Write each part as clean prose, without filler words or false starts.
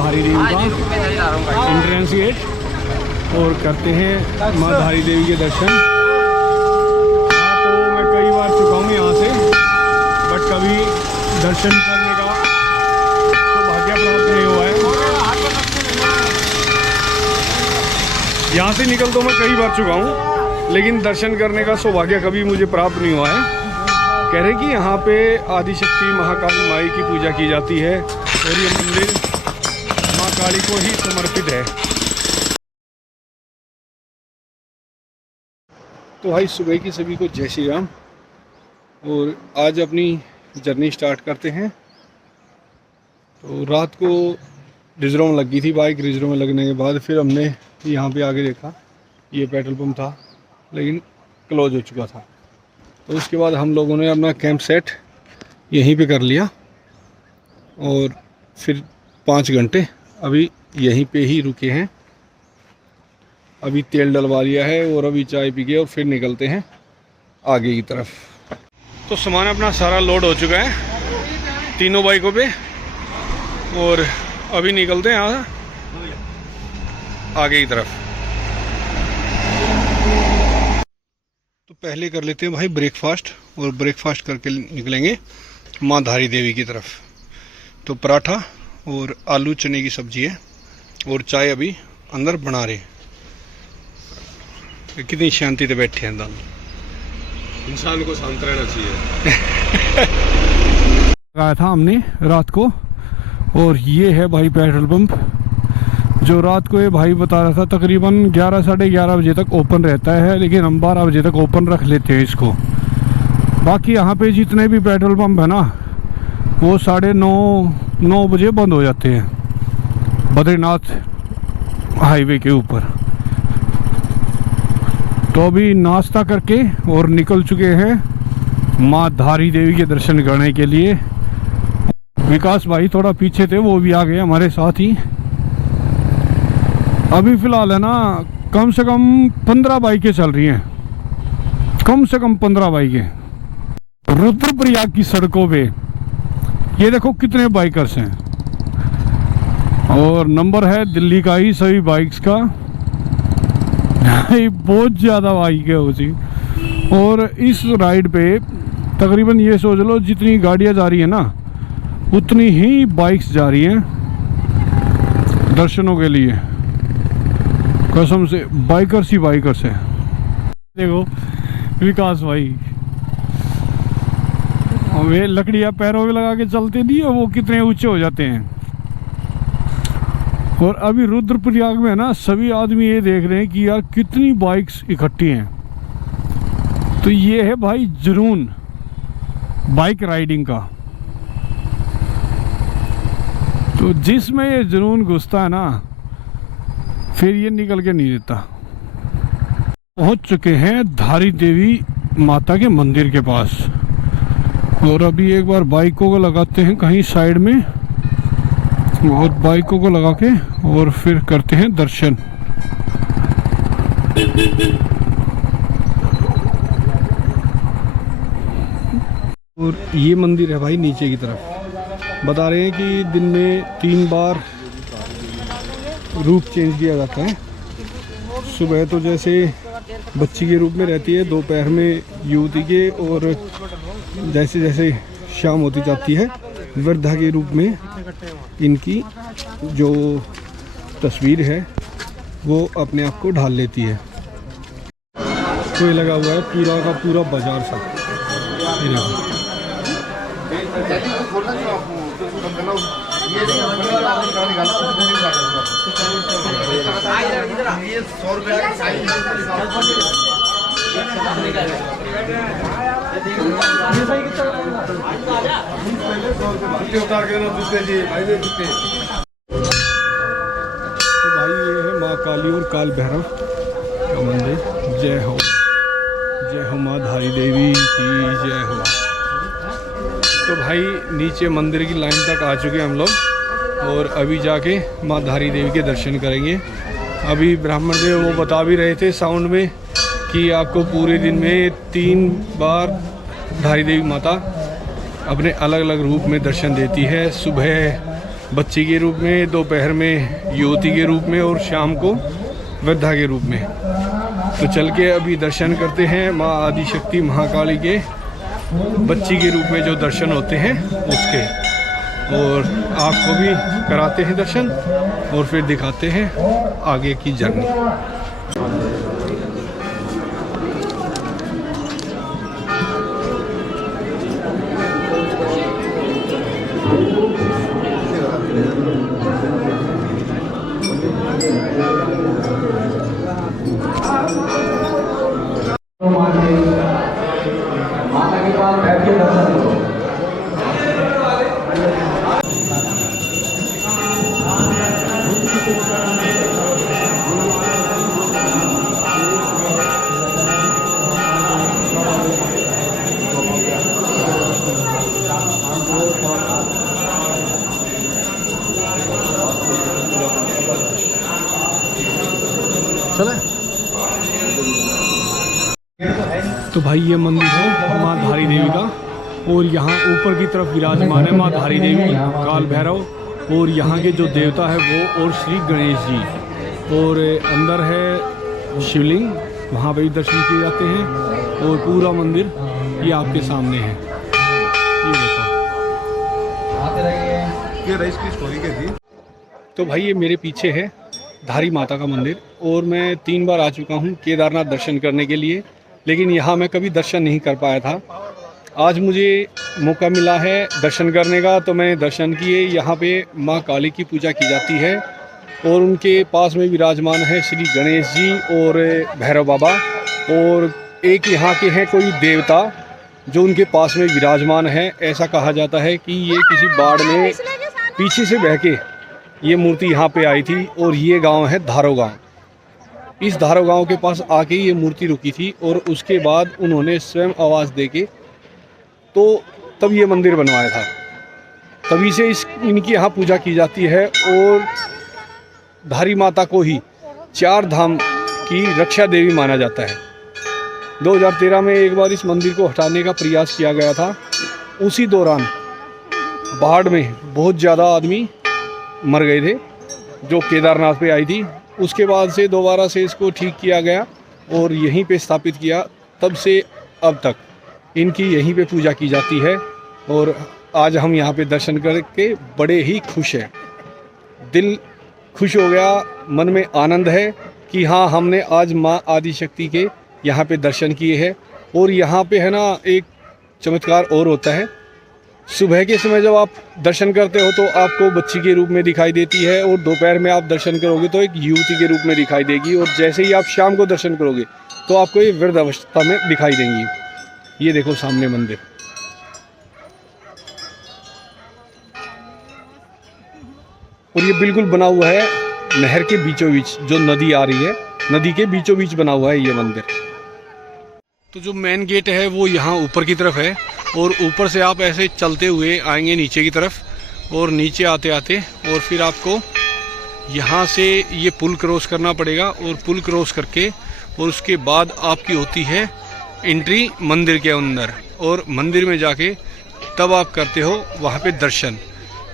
धारी देवी का entrance gate और करते हैं माँ धारी देवी के दर्शन। तो मैं कई बार चुका हूँ यहाँ से, बट कभी दर्शन करने का सौभाग्य प्राप्त नहीं हुआ है। यहाँ से निकल तो मैं कई बार चुका हूँ, लेकिन दर्शन करने का सौभाग्य कभी मुझे प्राप्त नहीं हुआ है। कह रहे कि यहाँ पे आदिशक्ति महाकाली माई की पूजा की जाती है और ये मंदिर माँ काली को ही समर्पित है। तो भाई सुबह की सभी को जय श्री राम। और आज अपनी जर्नी स्टार्ट करते हैं। तो रात को रिजर्व में लगी थी बाइक। रिजर्व में लगने के बाद फिर हमने यहाँ पे आके देखा, ये पेट्रोल पंप था लेकिन क्लोज हो चुका था। तो उसके बाद हम लोगों ने अपना कैंप सेट यहीं पे कर लिया और फिर 5 घंटे अभी यहीं पे ही रुके हैं। अभी तेल डलवा लिया है और अभी चाय पी के और फिर निकलते हैं आगे की तरफ। तो सामान अपना सारा लोड हो चुका है तीनों बाइकों पे और अभी निकलते हैं यहाँ आगे की तरफ। तो पहले कर लेते हैं भाई ब्रेकफास्ट और ब्रेकफास्ट करके निकलेंगे माँ धारी देवी की तरफ। तो पराठा और आलू चने की सब्जी है और चाय अभी अंदर बना रहे हैं। कितनी शांति से बैठे हैं दोनों। इंसान को शांत रहना चाहिए। लगाया था हमने रात को और ये है भाई पेट्रोल पंप जो रात को ये भाई बता रहा था तकरीबन 11 साढ़े 11 बजे तक ओपन रहता है, लेकिन हम 12 बजे तक ओपन रख लेते हैं इसको। बाकी यहाँ पे जितने भी पेट्रोल पंप है ना वो 9:30 बजे बंद हो जाते हैं बद्रीनाथ हाईवे के ऊपर। तो अभी नाश्ता करके और निकल चुके हैं माँ धारी देवी के दर्शन करने के लिए। विकास भाई थोड़ा पीछे थे, वो भी आ गए हमारे साथ ही। अभी फ़िलहाल है ना कम से कम 15 बाइकें चल रही हैं, कम से कम 15 बाइकें रुद्रप्रयाग की सड़कों पे। ये देखो कितने बाइकर्स हैं और नंबर है दिल्ली का ही सभी बाइक्स का। बहुत ज़्यादा बाइक है उसी। और इस राइड पे तकरीबन ये सोच लो जितनी गाड़ियाँ जा रही है ना उतनी ही बाइक्स जा रही हैं दर्शनों के लिए। कसम से बाइकर्स ही बाइकर्स है। देखो विकास भाई वे लकड़ियाँ पैरों में लगा के चलते नहीं है, वो कितने ऊंचे हो जाते हैं। और अभी रुद्रप्रयाग में ना सभी आदमी ये देख रहे हैं कि यार कितनी बाइक्स इकट्ठी हैं। तो ये है भाई जुनून बाइक राइडिंग का। तो जिसमें ये जुनून घुसता है ना फिर ये निकल के नहीं देता। पहुंच चुके हैं धारी देवी माता के मंदिर के पास और अभी एक बार बाइकों को लगाते हैं कहीं साइड में और बाइकों को लगा के और फिर करते हैं दर्शन। और ये मंदिर है भाई नीचे की तरफ। बता रहे हैं कि दिन में 3 बार रूप चेंज किया जाता है। सुबह तो जैसे बच्ची के रूप में रहती है, दोपहर में युवती के, और जैसे जैसे शाम होती जाती है वृद्धा के रूप में इनकी जो तस्वीर है वो अपने आप को ढाल लेती है। तो ये लगा हुआ है पूरा का पूरा बाजार सा। ये देखो तो भाई ये है माँ काली और काल भैरव का मंदिर। जय हो माँ धारी देवी की जय हो। तो भाई नीचे मंदिर की लाइन तक आ चुके हैं हम लोग और अभी जाके माँ धारी देवी के दर्शन करेंगे। अभी ब्राह्मण देव वो बता भी रहे थे साउंड में कि आपको पूरे दिन में 3 बार धारी देवी माता अपने अलग अलग रूप में दर्शन देती है। सुबह बच्ची के रूप में, दोपहर में युवती के रूप में और शाम को वृद्धा के रूप में। तो चल के अभी दर्शन करते हैं माँ आदिशक्ति महाकाली के बच्ची के रूप में जो दर्शन होते हैं उसके, और आपको भी कराते हैं दर्शन और फिर दिखाते हैं आगे की जर्नी। माता के पास बैठ के दर्शन करो। चले तो भाई ये मंदिर है माँ धारी देवी का, और यहाँ ऊपर की तरफ विराजमान है माँ धारी देवी, काल भैरव, और यहाँ के जो देवता है वो और श्री गणेश जी, और अंदर है शिवलिंग, वहाँ पे भी दर्शन किए जाते हैं, और पूरा मंदिर ये आपके सामने है। ये देखो तो भाई ये मेरे पीछे है धारी माता का मंदिर, और मैं 3 बार आ चुका हूँ केदारनाथ दर्शन करने के लिए, लेकिन यहाँ मैं कभी दर्शन नहीं कर पाया था। आज मुझे मौका मिला है दर्शन करने का, तो मैंने दर्शन किए। यहाँ पे माँ काली की पूजा की जाती है, और उनके पास में विराजमान है श्री गणेश जी और भैरव बाबा, और एक यहाँ के हैं कोई देवता जो उनके पास में विराजमान है। ऐसा कहा जाता है कि ये किसी बाढ़ में पीछे से बह के ये मूर्ति यहाँ पे आई थी, और ये गांव है धारो गांव। इस धारो गांव के पास आके ये मूर्ति रुकी थी, और उसके बाद उन्होंने स्वयं आवाज़ देके तो तब ये मंदिर बनवाया था। तभी से इनकी यहाँ पूजा की जाती है, और धारी माता को ही 4 धाम की रक्षा देवी माना जाता है। 2013 में एक बार इस मंदिर को हटाने का प्रयास किया गया था। उसी दौरान बाढ़ में बहुत ज़्यादा आदमी मर गए थे जो केदारनाथ पे आई थी। उसके बाद से दोबारा से इसको ठीक किया गया और यहीं पे स्थापित किया। तब से अब तक इनकी यहीं पे पूजा की जाती है, और आज हम यहाँ पे दर्शन करके बड़े ही खुश हैं। दिल खुश हो गया, मन में आनंद है कि हाँ, हमने आज माँ आदिशक्ति के यहाँ पे दर्शन किए हैं। और यहाँ पे है ना एक चमत्कार और होता है, सुबह के समय जब आप दर्शन करते हो तो आपको बच्ची के रूप में दिखाई देती है, और दोपहर में आप दर्शन करोगे तो एक युवती के रूप में दिखाई देगी, और जैसे ही आप शाम को दर्शन करोगे तो आपको ये वृद्ध अवस्था में दिखाई देंगी। ये देखो सामने मंदिर, और ये बिल्कुल बना हुआ है नहर के बीचों बीच, जो नदी आ रही है नदी के बीचों बीच बना हुआ है ये मंदिर। तो जो मेन गेट है वो यहाँ ऊपर की तरफ है, और ऊपर से आप ऐसे चलते हुए आएंगे नीचे की तरफ, और नीचे आते आते और फिर आपको यहाँ से ये पुल क्रॉस करना पड़ेगा, और पुल क्रॉस करके और उसके बाद आपकी होती है एंट्री मंदिर के अंदर, और मंदिर में जाके तब आप करते हो वहाँ पे दर्शन।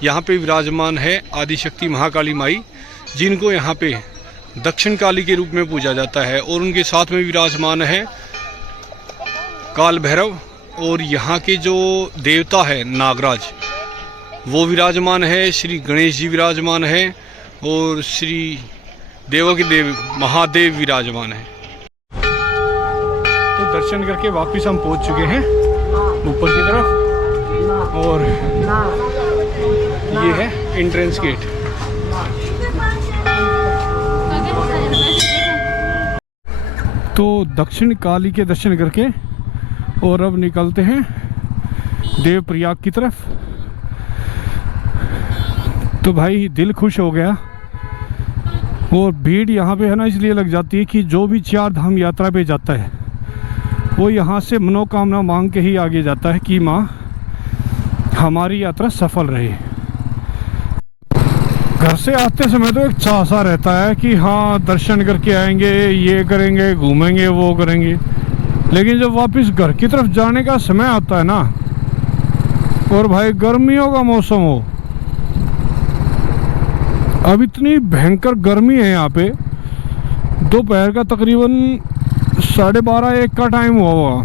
यहाँ पे विराजमान है आदिशक्ति महाकाली माई, जिनको यहाँ पे दक्षिण काली के रूप में पूजा जाता है, और उनके साथ में विराजमान है काल भैरव, और यहाँ के जो देवता है नागराज वो विराजमान है, श्री गणेश जी विराजमान है, और श्री देवकी देव महादेव विराजमान है। तो दर्शन करके वापस हम पहुँच चुके हैं ऊपर की तरफ, और ये है एंट्रेंस गेट। तो दक्षिण काली के दर्शन करके और अब निकलते हैं देवप्रयाग की तरफ। तो भाई दिल खुश हो गया, और भीड़ यहाँ पे है ना इसलिए लग जाती है कि जो भी 4 धाम यात्रा पे जाता है वो यहाँ से मनोकामना मांग के ही आगे जाता है कि माँ हमारी यात्रा सफल रहे। घर से आते समय तो एक चाह सा रहता है कि हाँ दर्शन करके आएंगे, ये करेंगे, घूमेंगे, वो करेंगे, लेकिन जब वापस घर की तरफ जाने का समय आता है ना, और भाई गर्मियों का मौसम हो, अब इतनी भयंकर गर्मी है यहाँ पे, दोपहर का तकरीबन 12:30-1 का टाइम हुआ होगा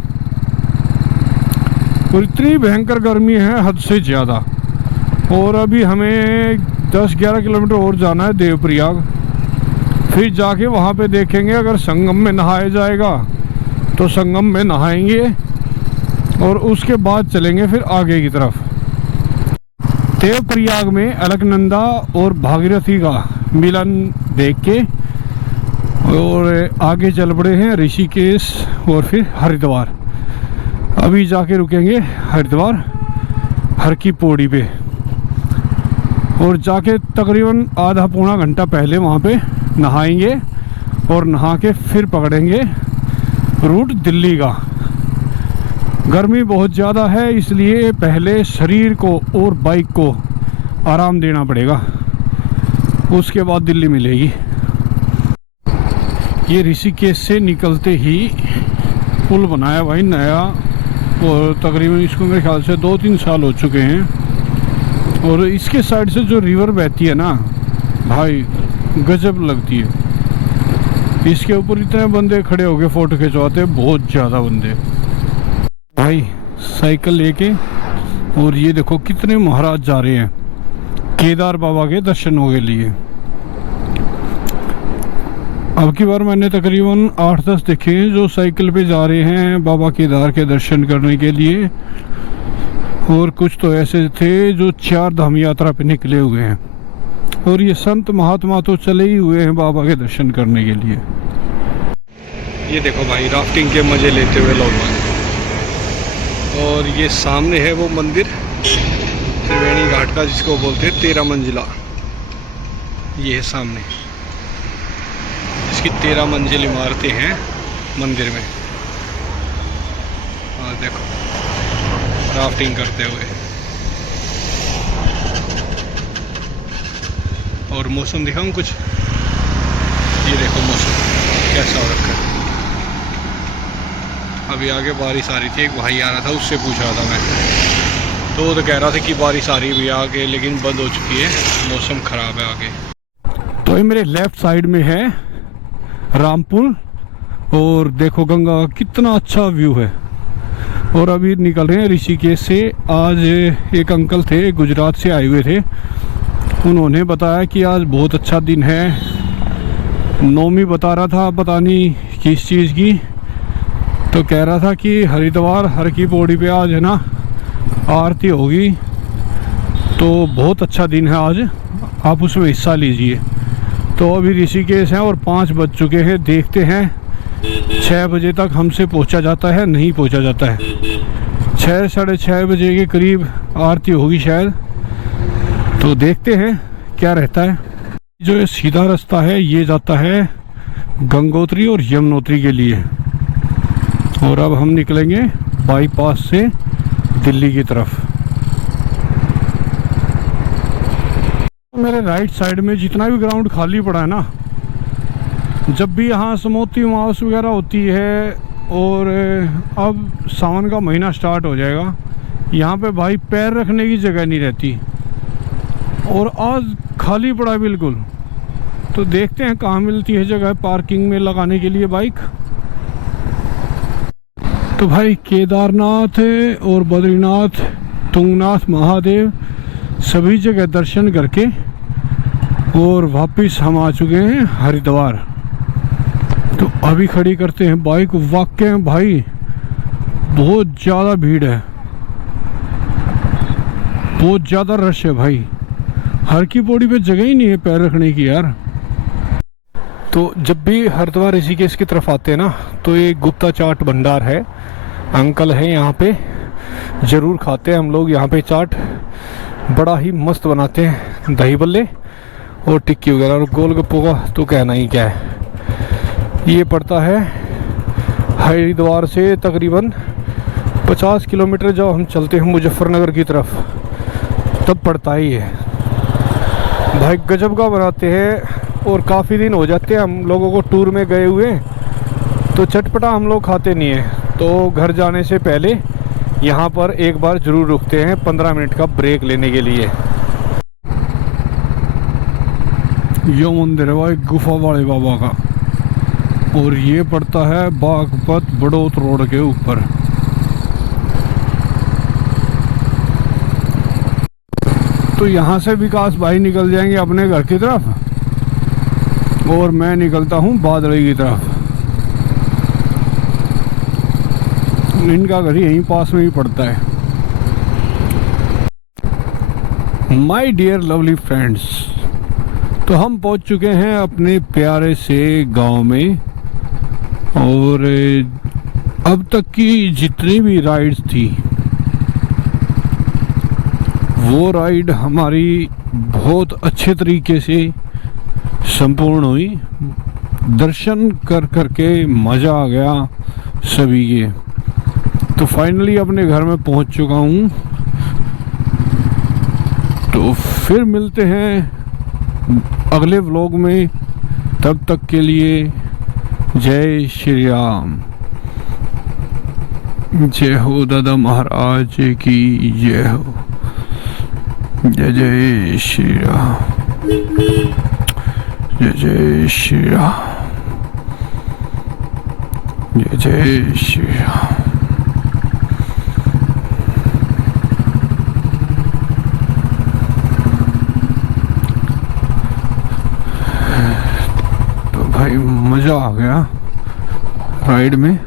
और इतनी भयंकर गर्मी है हद से ज़्यादा। और अभी हमें 10-11 किलोमीटर और जाना है देवप्रयाग, फिर जाके वहाँ पे देखेंगे अगर संगम में नहाया जाएगा तो संगम में नहाएंगे और उसके बाद चलेंगे फिर आगे की तरफ। देवप्रयाग में अलकनंदा और भागीरथी का मिलन देख के और आगे चल पड़े हैं ऋषिकेश और फिर हरिद्वार। अभी जाके रुकेंगे हरिद्वार हर की पौड़ी पे और जाके तकरीबन आधा पौना घंटा पहले वहाँ पे नहाएंगे और नहा के फिर पकड़ेंगे रूट दिल्ली का। गर्मी बहुत ज़्यादा है इसलिए पहले शरीर को और बाइक को आराम देना पड़ेगा, उसके बाद दिल्ली मिलेगी। ये ऋषिकेश से निकलते ही पुल बनाया भाई नया, और तकरीबन इसको मेरे ख्याल से 2-3 साल हो चुके हैं। और इसके साइड से जो रिवर बहती है ना भाई गजब लगती है। इसके ऊपर इतने बंदे खड़े होके फ़ोटो खिंचवाते, बहुत ज़्यादा बंदे भाई साइकिल लेके। और ये देखो कितने महाराज जा रहे हैं केदार बाबा के दर्शनों के लिए। अब की बार मैंने तकरीबन 8-10 देखे हैं जो साइकिल पे जा रहे हैं बाबा केदार के दर्शन करने के लिए, और कुछ तो ऐसे थे जो 4 धाम यात्रा पे निकले हुए हैं। और ये संत महात्मा तो चले ही हुए हैं बाबा के दर्शन करने के लिए। ये देखो भाई राफ्टिंग के मजे लेते हुए लोग। और ये सामने है वो मंदिर त्रिवेणी घाट का जिसको बोलते हैं 13 मंजिला। ये है सामने, इसकी 13 मंजिल इमारतें हैं मंदिर में। और देखो राफ्टिंग करते हुए। और मौसम दिखाऊं कुछ, ये देखो मौसम कैसा हो रखा है। अभी आगे बारिश आ रही थी, एक भाई आ रहा था उससे पूछ रहा था मैं, तो वो तो कह रहा था कि बारिश आ रही है भैया आगे, लेकिन बंद हो चुकी है, मौसम ख़राब है आगे। तो ये मेरे लेफ़्ट साइड में है रामपुर और देखो गंगा कितना अच्छा व्यू है। और अभी निकल रहे हैं ऋषिकेश से। आज एक अंकल थे गुजरात से आए हुए थे, उन्होंने बताया कि आज बहुत अच्छा दिन है। नौमी बता रहा था, पता नहीं किस चीज़ की, तो कह रहा था कि हरिद्वार हर की पौड़ी पे आज है ना आरती होगी, तो बहुत अच्छा दिन है आज, आप उसमें हिस्सा लीजिए। तो अभी ऋषिकेश हैं और 5 बज चुके हैं, देखते हैं 6 बजे तक हमसे पहुंचा जाता है नहीं पहुंचा जाता है। 6-6:30 बजे के करीब आरती होगी शायद, तो देखते हैं क्या रहता है। जो ये सीधा रास्ता है ये जाता है गंगोत्री और यमुनोत्री के लिए, और अब हम निकलेंगे बाईपास से दिल्ली की तरफ। मेरे राइट साइड में जितना भी ग्राउंड खाली पड़ा है ना, जब भी यहाँ समोती माउस वगैरह होती है और अब सावन का महीना स्टार्ट हो जाएगा, यहाँ पे भाई पैर रखने की जगह नहीं रहती और आज खाली पड़ा है बिल्कुल। तो देखते हैं कहाँ मिलती है जगह पार्किंग में लगाने के लिए बाइक। तो भाई केदारनाथ और बद्रीनाथ, तुंगनाथ महादेव सभी जगह दर्शन करके और वापस हम आ चुके हैं हरिद्वार। तो अभी खड़ी करते हैं बाइक। वाकई में भाई बहुत ज़्यादा भीड़ है, बहुत ज़्यादा रश है भाई, हर की पौड़ी पे जगह ही नहीं है पैर रखने की यार। तो जब भी हरिद्वार ऋषिकेश की तरफ आते हैं ना, तो ये गुप्ता चाट भंडार है, अंकल हैं यहाँ पे, ज़रूर खाते हैं हम लोग यहाँ पे चाट, बड़ा ही मस्त बनाते हैं, दही बल्ले और टिक्की वगैरह, और गोलगप्पों का तो कहना ही क्या है। ये पड़ता है हरिद्वार से तकरीबन 50 किलोमीटर, जब हम चलते हैं मुजफ्फरनगर की तरफ तब पड़ता ही है। भाई गजब का बनाते हैं, और काफ़ी दिन हो जाते हैं हम लोगों को टूर में गए हुए, तो चटपटा हम लोग खाते नहीं हैं, तो घर जाने से पहले यहाँ पर एक बार ज़रूर रुकते हैं 15 मिनट का ब्रेक लेने के लिए। यो मंदिर है भाई गुफा वाले बाबा का, और ये पड़ता है बागपत बड़ौत रोड के ऊपर। तो यहाँ से विकास भाई निकल जाएंगे अपने घर की तरफ और मैं निकलता हूँ बादड़ी की तरफ। इनका घर यहीं पास में ही पड़ता है। माय डियर लवली फ्रेंड्स, तो हम पहुंच चुके हैं अपने प्यारे से गांव में, और अब तक की जितनी भी राइड्स थी वो राइड हमारी बहुत अच्छे तरीके से संपूर्ण हुई। दर्शन कर करके मज़ा आ गया सभी के। तो फाइनली अपने घर में पहुंच चुका हूं। तो फिर मिलते हैं अगले व्लॉग में, तब तक के लिए जय श्री राम। जय हो दादा महाराज की जय हो। जय जय श्री राम। जय जय श्री राम। जय जय श्री राम। तो भाई मज़ा आ गया राइड में।